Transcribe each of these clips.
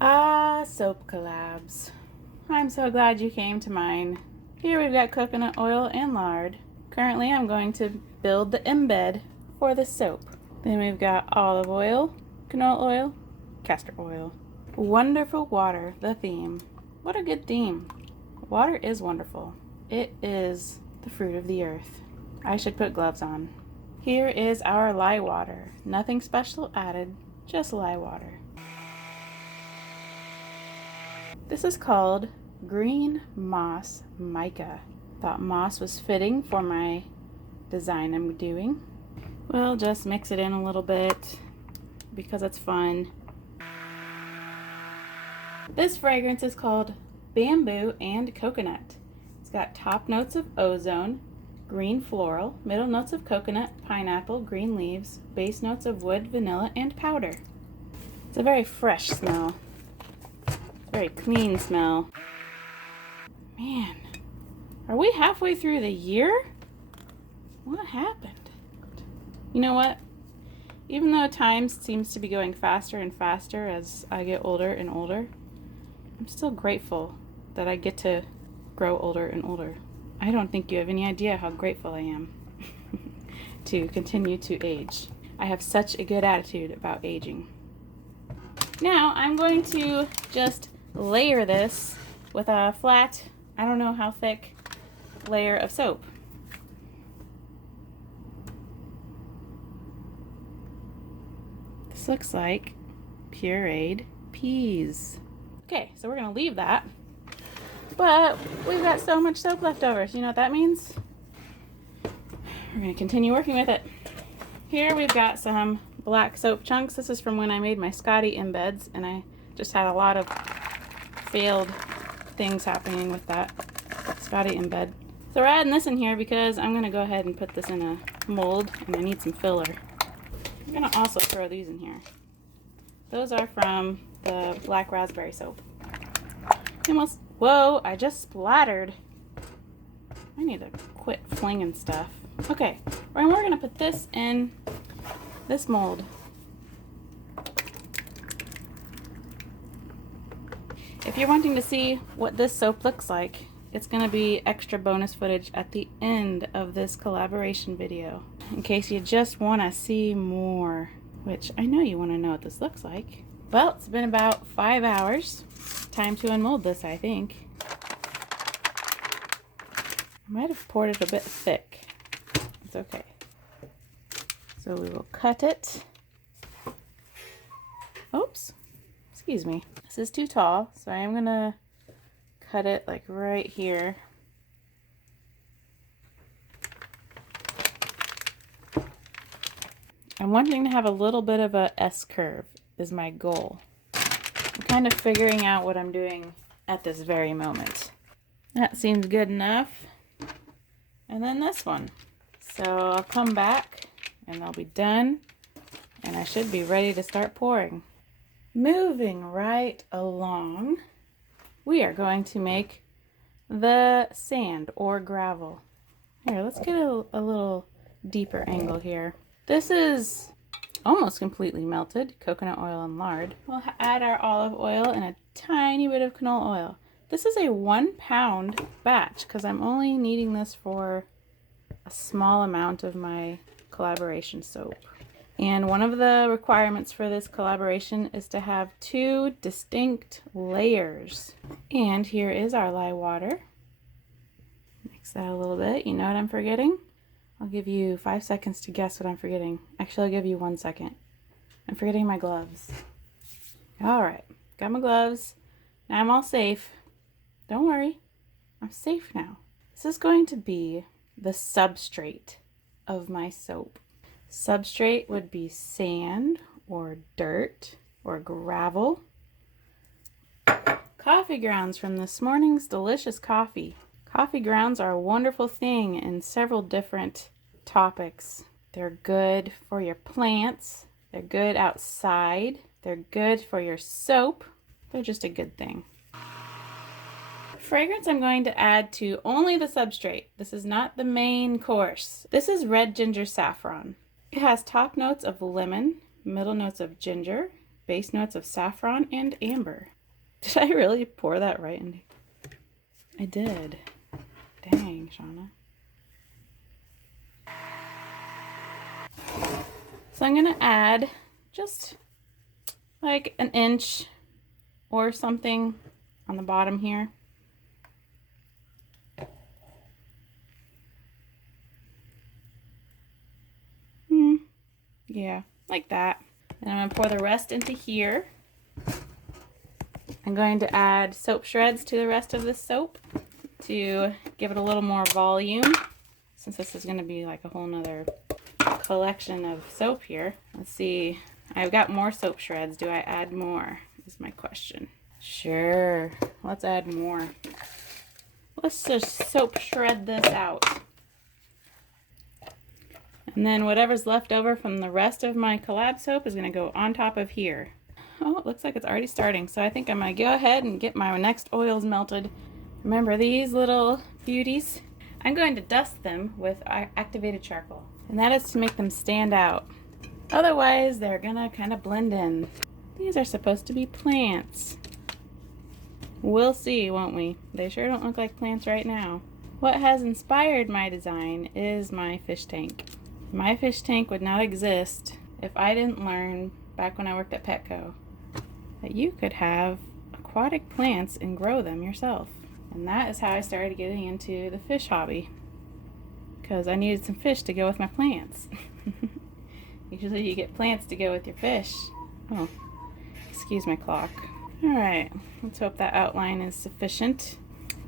Ah, soap collabs. I'm so glad you came to mine. Here we've got coconut oil and lard. Currently I'm going to build the embed for the soap. Then we've got olive oil, canola oil, castor oil. Wonderful water, the theme. What a good theme. Water is wonderful. It is the fruit of the earth. I should put gloves on. Here is our lye water. Nothing special added, just lye water. This is called green moss mica. Thought moss was fitting for my design I'm doing. We'll just mix it in a little bit because it's fun. This fragrance is called bamboo and coconut. It's got top notes of ozone, green floral, middle notes of coconut, pineapple, green leaves, base notes of wood, vanilla, and powder. It's a very fresh smell. Very clean smell. Man, are we halfway through the year? What happened? You know what? Even though time seems to be going faster and faster as I get older and older, I'm still grateful that I get to grow older and older. I don't think you have any idea how grateful I am to continue to age. I have such a good attitude about aging. Now I'm going to just layer this with a flat, I don't know how thick, layer of soap. This looks like pureed peas. Okay, so we're gonna leave that, but we've got so much soap left over, so you know what that means? We're gonna continue working with it. Here we've got some black soap chunks. This is from when I made my Scotty embeds, and I just had a lot of failed things happening with that Scotty embed. So we're adding this in here because I'm gonna go ahead and put this in a mold, and I need some filler. I'm gonna also throw these in here. Those are from the black raspberry soap. Almost, whoa, I just splattered. I need to quit flinging stuff. Okay, and we're gonna put this in this mold. If you're wanting to see what this soap looks like, it's going to be extra bonus footage at the end of this collaboration video, in case you just want to see more, which I know you want to know what this looks like. Well, it's been about 5 hours. Time to unmold this, I think. I might have poured it a bit thick. It's okay. So we will cut it. Oops. Excuse me. This is too tall, so I am gonna cut it like right here. I'm wanting to have a little bit of a S curve is my goal. I'm kind of figuring out what I'm doing at this very moment. That seems good enough. And then this one. So I'll come back and they'll be done, and I should be ready to start pouring. Moving right along, we are going to make the sand or gravel. Here, let's get a little deeper angle here. This is almost completely melted, coconut oil and lard. We'll add our olive oil and a tiny bit of canola oil. This is a 1 pound batch because I'm only needing this for a small amount of my collaboration soap. And one of the requirements for this collaboration is to have 2 distinct layers. And here is our lye water. Mix that a little bit. You know what I'm forgetting? I'll give you 5 seconds to guess what I'm forgetting. Actually, I'll give you 1 second. I'm forgetting my gloves. All right, got my gloves. Now I'm all safe. Don't worry, I'm safe now. This is going to be the substrate of my soap. Substrate would be sand or dirt or gravel. Coffee grounds from this morning's delicious coffee. Coffee grounds are a wonderful thing in several different topics. They're good for your plants. They're good outside. They're good for your soap. They're just a good thing. Fragrance I'm going to add to only the substrate. This is not the main course. This is red ginger saffron. It has top notes of lemon, middle notes of ginger, base notes of saffron and amber. Did I really pour that right in? I did. Dang, Shauna. So I'm gonna add just like an inch or something on the bottom here. Yeah, like that. And I'm gonna pour the rest into here. I'm going to add soap shreds to the rest of this soap to give it a little more volume, since this is going to be like a whole nother collection of soap here. Let's see, I've got more soap shreds. Do I add more is my question. Sure, let's add more. Let's just soap shred this out. And then whatever's left over from the rest of my collab soap is going to go on top of here. Oh, it looks like it's already starting. So I think I'm going to go ahead and get my next oils melted. Remember these little beauties? I'm going to dust them with activated charcoal. And that is to make them stand out. Otherwise, they're going to kind of blend in. These are supposed to be plants. We'll see, won't we? They sure don't look like plants right now. What has inspired my design is my fish tank. My fish tank would not exist if I didn't learn back when I worked at Petco that you could have aquatic plants and grow them yourself. And that is how I started getting into the fish hobby, because I needed some fish to go with my plants. Usually you get plants to go with your fish. Oh, excuse my clock. Alright, let's hope that outline is sufficient.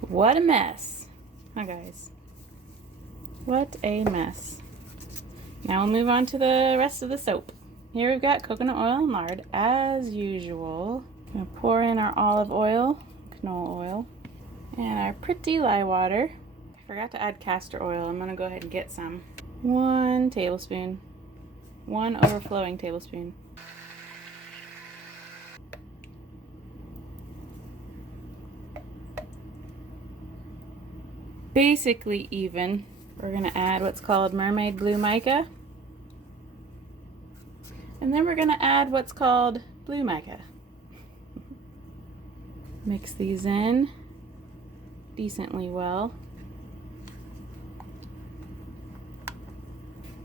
What a mess. Huh, guys? What a mess. Now we'll move on to the rest of the soap. Here we've got coconut oil and lard, as usual. I'm going to pour in our olive oil, canola oil, and our pretty lye water. I forgot to add castor oil. I'm going to go ahead and get some. 1 tablespoon. 1 overflowing tablespoon. Basically even. We're going to add what's called mermaid blue mica. And then we're going to add what's called blue mica. Mix these in decently well.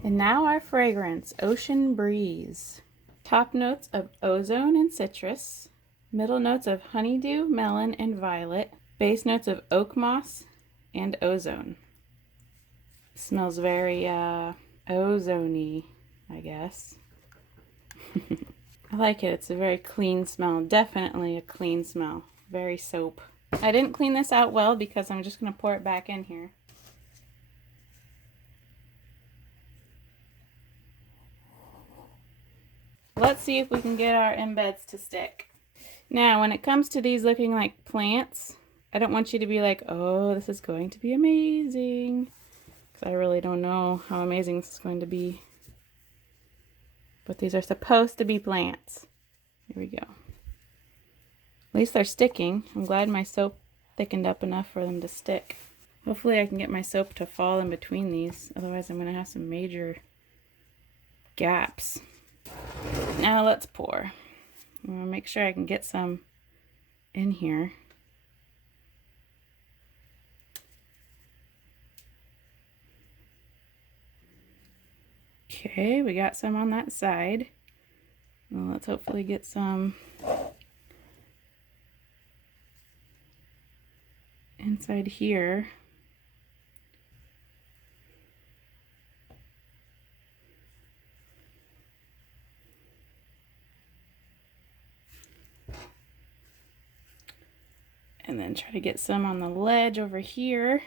And now our fragrance, Ocean Breeze. Top notes of ozone and citrus. Middle notes of honeydew, melon, and violet. Base notes of oak moss and ozone. Smells very ozone-y, I guess. I like it. It's a very clean smell. Definitely a clean smell. Very soap. I didn't clean this out well because I'm just going to pour it back in here. Let's see if we can get our embeds to stick. Now, when it comes to these looking like plants, I don't want you to be like, oh, this is going to be amazing. Because I really don't know how amazing this is going to be. But these are supposed to be plants. Here we go. At least they're sticking. I'm glad my soap thickened up enough for them to stick. Hopefully I can get my soap to fall in between these. Otherwise I'm going to have some major gaps. Now let's pour. I'm going to make sure I can get some in here. Okay, we got some on that side. Well, let's hopefully get some inside here. And then try to get some on the ledge over here.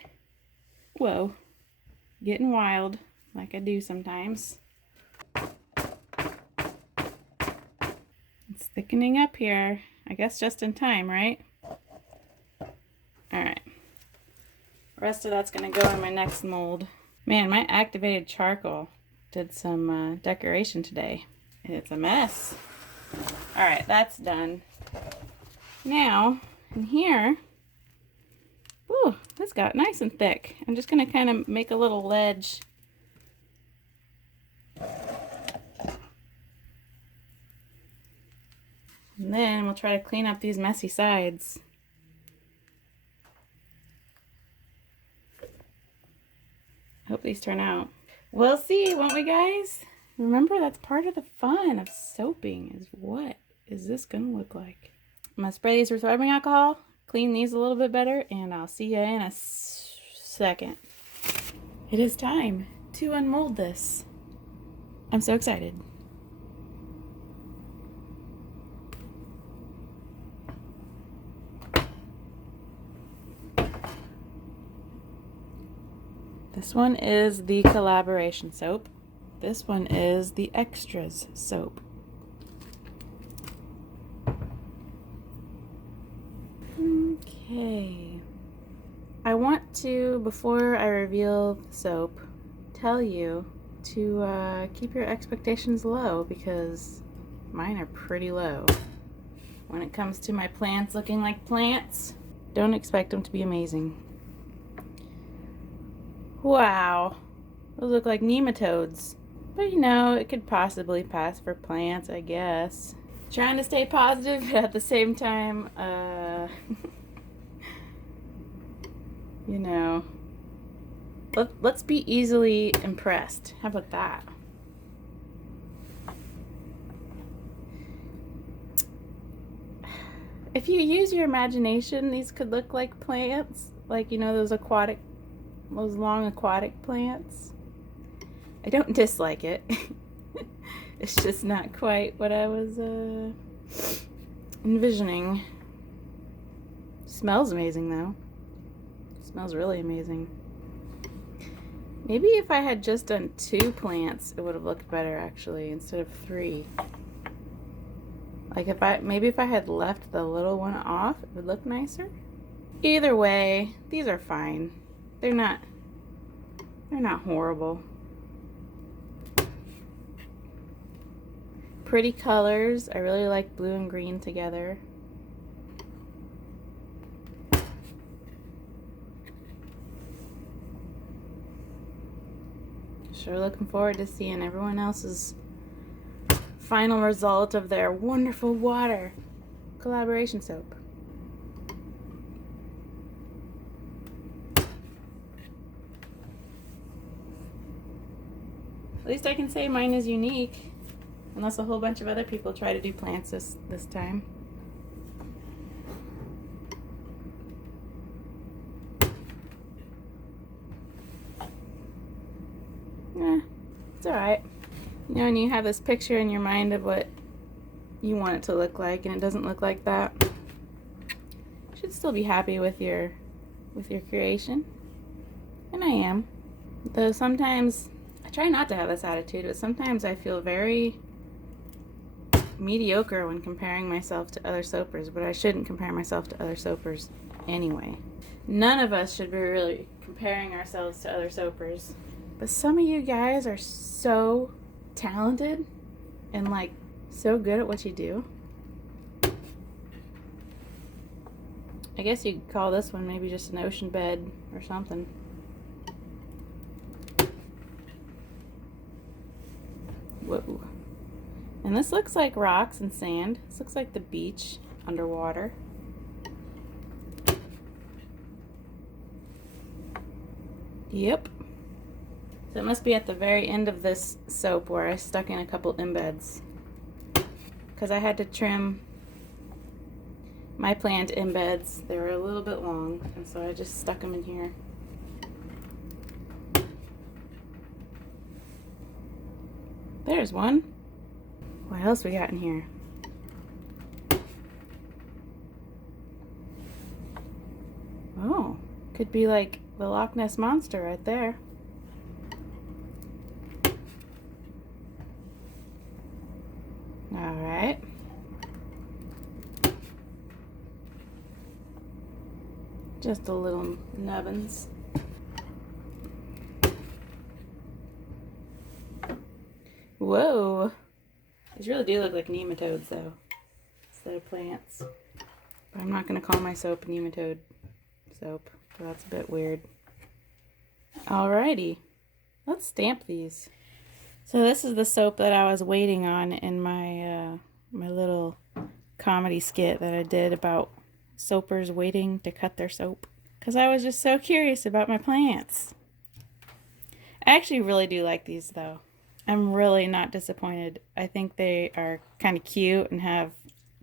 Whoa, getting wild like I do sometimes. It's thickening up here. I guess just in time, right? Alright. The rest of that's going to go in my next mold. Man, my activated charcoal did some decoration today. It's a mess. Alright, that's done. Now, in here, ooh, this got nice and thick. I'm just going to kind of make a little ledge. And then we'll try to clean up these messy sides. Hope these turn out. We'll see, won't we, guys? Remember, that's part of the fun of soaping, is what is this gonna look like? I'm gonna spray these with rubbing alcohol, clean these a little bit better, and I'll see you in a second. It is time to unmold this. I'm so excited. This one is the collaboration soap. This one is the extras soap. Okay. I want to, before I reveal the soap, tell you to keep your expectations low, because mine are pretty low. When it comes to my plants looking like plants, don't expect them to be amazing. Wow, those look like nematodes. But you know, it could possibly pass for plants, I guess. Trying to stay positive, but at the same time, you know, let's be easily impressed. How about that? If you use your imagination, these could look like plants, like, you know, those long aquatic plants. I don't dislike it. It's just not quite what I was envisioning. Smells amazing though. Smells really amazing. Maybe if I had just done 2 plants, it would have looked better actually, instead of 3. Like maybe if I had left the little one off, it would look nicer. Either way, these are fine. They're not horrible. Pretty colors. I really like blue and green together. Sure looking forward to seeing everyone else's final result of their wonderful water collaboration soap. At least I can say mine is unique, unless a whole bunch of other people try to do plants this time. It's alright. You know, when you have this picture in your mind of what you want it to look like and it doesn't look like that, you should still be happy with your creation. And I am. Though sometimes I try not to have this attitude, but sometimes I feel very mediocre when comparing myself to other soapers, but I shouldn't compare myself to other soapers anyway. None of us should be really comparing ourselves to other soapers. But some of you guys are so talented and like so good at what you do. I guess you could call this one maybe just an ocean bed or something. Whoa. And this looks like rocks and sand. This looks like the beach underwater. Yep. So it must be at the very end of this soap where I stuck in a couple embeds, because I had to trim my plant embeds. They were a little bit long, and so I just stuck them in here. There's one. What else we got in here? Oh, could be like the Loch Ness Monster right there. All right. Just a little nubbins. Whoa. These really do look like nematodes though, instead of plants. But I'm not going to call my soap nematode soap. That's a bit weird. Alrighty. Let's stamp these. So this is the soap that I was waiting on in my my little comedy skit that I did about soapers waiting to cut their soap. Because I was just so curious about my plants. I actually really do like these though. I'm really not disappointed. I think they are kind of cute and have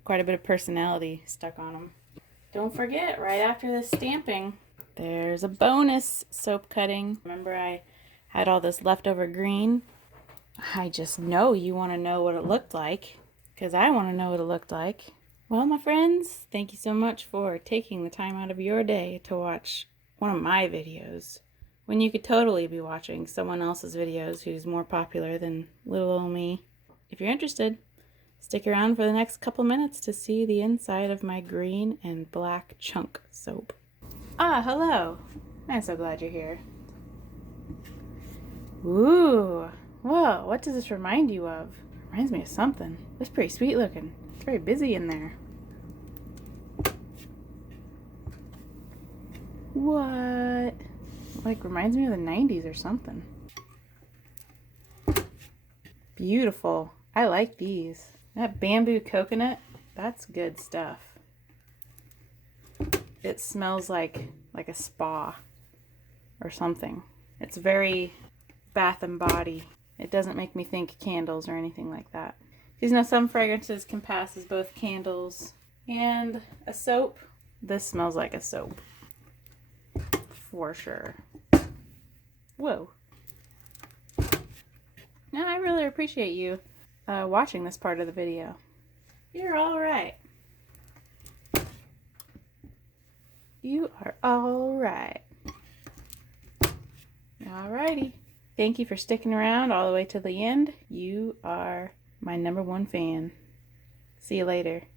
quite a bit of personality stuck on them. Don't forget, right after this stamping, there's a bonus soap cutting. Remember I had all this leftover green? I just know you want to know what it looked like, because I want to know what it looked like. Well, my friends, thank you so much for taking the time out of your day to watch one of my videos, when you could totally be watching someone else's videos who's more popular than little old me. If you're interested, stick around for the next couple minutes to see the inside of my green and black chunk soap. Ah, hello. I'm so glad you're here. Ooh, whoa, what does this remind you of? Reminds me of something. It's pretty sweet looking. It's very busy in there. What? Like reminds me of the 90s or something. Beautiful. I like these. That bamboo coconut, that's good stuff. It smells like a spa or something. It's very Bath and Body. It doesn't make me think candles or anything like that. Because you know, some fragrances can pass as both candles and a soap. This smells like a soap. For sure. Whoa. Now I really appreciate you watching this part of the video. You're all right. You are all right. Alrighty. Thank you for sticking around all the way to the end. You are my #1 fan. See you later.